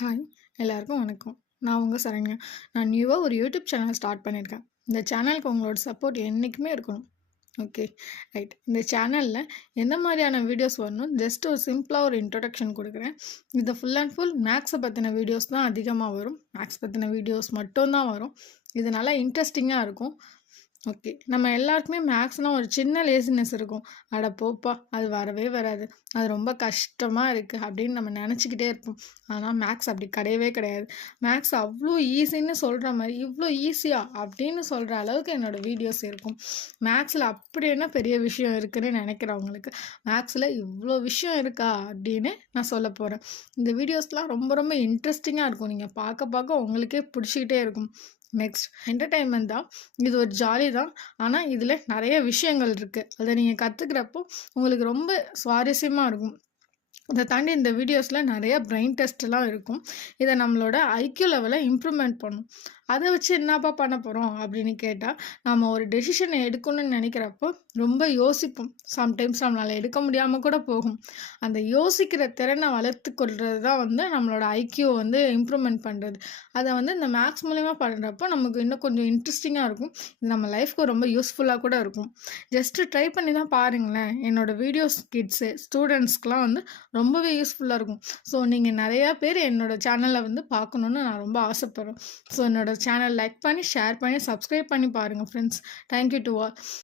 Hi எல்லாருக்கும் வணக்கம். நான் உங்கள் சரண்யா. நான் நியூவாக ஒரு யூடியூப் சேனல் ஸ்டார்ட் பண்ணியிருக்கேன். இந்த சேனலுக்கு உங்களோட சப்போர்ட் என்றைக்குமே இருக்கணும். Okay, right. இந்த சேனலில் எந்த மாதிரியான வீடியோஸ் வரணும், ஜஸ்ட் ஒரு சிம்பிளாக ஒரு இன்ட்ரொடக்ஷன் கொடுக்குறேன். இது ஃபுல் அண்ட் ஃபுல் மேக்ஸை பற்றின வீடியோஸ் தான் அதிகமாக வரும். மேக்ஸ் பற்றின வீடியோஸ் மட்டும்தான் வரும். இது நல்லா இன்ட்ரெஸ்டிங்காக இருக்கும். ஓகே, நம்ம எல்லாருக்குமே மேக்ஸ்னால் ஒரு சின்ன லேசினஸ் இருக்கும். அட போப்பா, அது வரவே வராது, அது ரொம்ப கஷ்டமாக இருக்குது அப்படின்னு நம்ம நினச்சிக்கிட்டே இருப்போம். ஆனால் மேக்ஸ் அப்படி கிடையவே கிடையாது. மேக்ஸ் அவ்வளோ ஈஸின்னு சொல்கிற மாதிரி இவ்வளோ ஈஸியா அப்படின்னு சொல்கிற அளவுக்கு என்னோடய வீடியோஸ் இருக்கும். மேக்ஸில் அப்படி என்ன பெரிய விஷயம் இருக்குதுன்னு நினைக்கிறவங்களுக்கு மேக்ஸில் இவ்வளோ விஷயம் இருக்கா அப்படின்னு நான் சொல்ல போகிறேன். இந்த வீடியோஸ்லாம் ரொம்ப ரொம்ப இன்ட்ரெஸ்டிங்காக இருக்கும். நீங்கள் பார்க்க பார்க்க உங்களுக்கே பிடிச்சிக்கிட்டே இருக்கும். நெக்ஸ்ட் என்டர்டைன்மெண்ட் தான். இது ஒரு ஜாலி தான். ஆனால் இதில் நிறைய விஷயங்கள் இருக்குது. அதை நீங்கள் கற்றுக்கிறப்போ உங்களுக்கு ரொம்ப சுவாரஸ்யமாக இருக்கும். இதை தாண்டி இந்த வீடியோஸில் நிறைய பிரெயின் டெஸ்ட்லாம் இருக்கும். இதை நம்மளோட ஐக்யூ லெவலை இம்ப்ரூவ்மெண்ட் பண்ணும். அதை வச்சு என்னப்பா பண்ண போகிறோம் அப்படின்னு கேட்டால், நம்ம ஒரு டெசிஷனை எடுக்கணும்னு நினைக்கிறப்போ ரொம்ப யோசிப்போம். சம்டைம்ஸ் நம்மளால் எடுக்க முடியாமல் கூட போகும். அந்த யோசிக்கிற திறனை வளர்த்து கொள்வது தான் நம்மளோட ஐக்யூ இம்ப்ரூவ்மெண்ட் பண்ணுறது. அதை இந்த மேக்ஸ் மூலிமா பண்ணுறப்போ நமக்கு இன்னும் கொஞ்சம் இன்ட்ரெஸ்டிங்காக இருக்கும். இது நம்ம லைஃப்க்கு ரொம்ப யூஸ்ஃபுல்லாக கூட இருக்கும். ஜஸ்ட்டு ட்ரை பண்ணி தான் பாருங்களேன். என்னோடய வீடியோஸ் கிட்ஸு ஸ்டூடெண்ட்ஸ்க்கெலாம் ரொம்பவே யூஸ்ஃபுல்லாக இருக்கும். ஸோ நீங்கள் நிறையா பேர் என்னோடய சேனலை பார்க்கணுன்னு நான் ரொம்ப ஆசைப்பட்றேன். ஸோ என்னோடய சேனல் லைக் பண்ணி, ஷேர் பண்ணி, சப்ஸ்கிரைப் பண்ணி பாருங்கள் ஃப்ரெண்ட்ஸ். Thank you to all.